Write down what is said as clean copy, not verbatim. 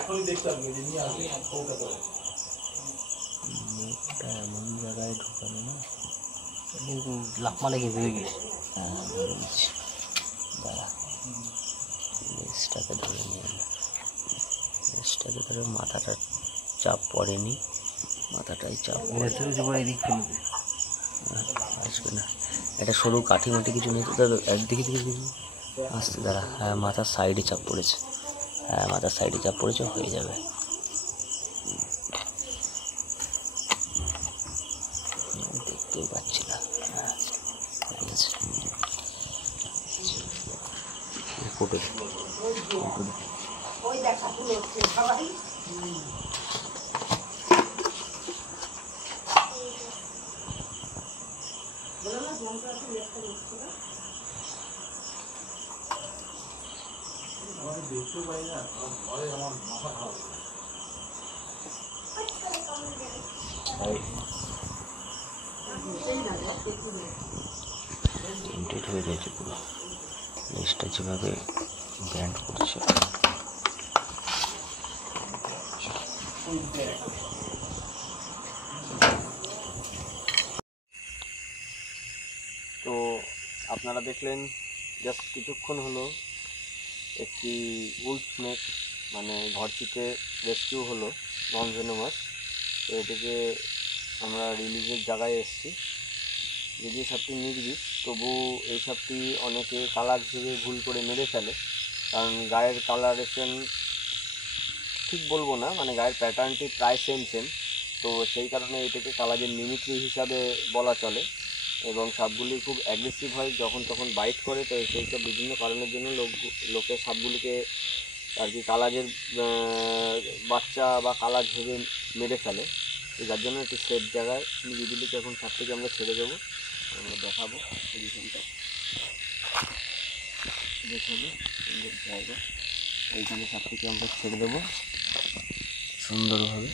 এখনই দেখতে হবে যে নিয়ে আসবে কলকাতা নেটটা এমন জায়গায় ঢুকানো না, কিন্তু লাফ মারে গিয়ে ধরে গেছে। হ্যাঁ ধরে গেছি, দাঁড়া লেজটাকে ধরে নিয়ে এলো, লেজটাকে ধরে মাথাটা চাপ পড়েনি, মাথাটাই চাপ এদিক আসবে না। একটা সরু কাঠি মাটি কিছু নেই তো, একদিকে দিকে আসতে দাঁড়া। হ্যাঁ মাথার সাইডে চাপ পড়েছে, হ্যাঁ মাথার সাইডে চাপ পড়েছে, হয়ে যাবে। দেখতেই পাচ্ছি না, হ্যাঁ হয়ে গেছে। ফটো টেন্টেড হয়ে গেছে পুরো, লেজটা যেভাবে ব্যান্ড করছে। তো আপনারা দেখলেন জাস্ট কিছুক্ষণ হলো একটি উল স্নেক মানে ঘরচিতে রেস্কিউ হলো, নন ভেনোমাস। তো এটাকে আমরা রিলিজের জায়গায় এসেছি। যদিও সাপটি নির্বিষ, তবু এই সাপটি অনেকে কালার ভেবে ভুল করে মেরে ফেলে, কারণ গায়ের কালারেশন ঠিক বলবো না, মানে গায়ের প্যাটার্নটি প্রায় সেম। তো সেই কারণে এটাকে কালাজের মিমিক্রি হিসাবে বলা চলে। এবং সাপগুলি খুব অ্যাগ্রেসিভ হয়, যখন তখন বাইট করে। তো সেই সব বিভিন্ন কারণের জন্য লোকে সাপগুলিকে আর কি কালাজের বাচ্চা বা কালাজ ভেবে মেরে ফেলে। তো যার জন্য একটি সেফ জায়গায় নিরিবিলিতে এখন সাপটিকে আমরা ছেড়ে দেবো, আমরা দেখাবো পজিশনটা, দেখাবো সুন্দর জায়গা। এইখানে সাপটিকে আমরা ছেড়ে দেবো সুন্দরভাবে।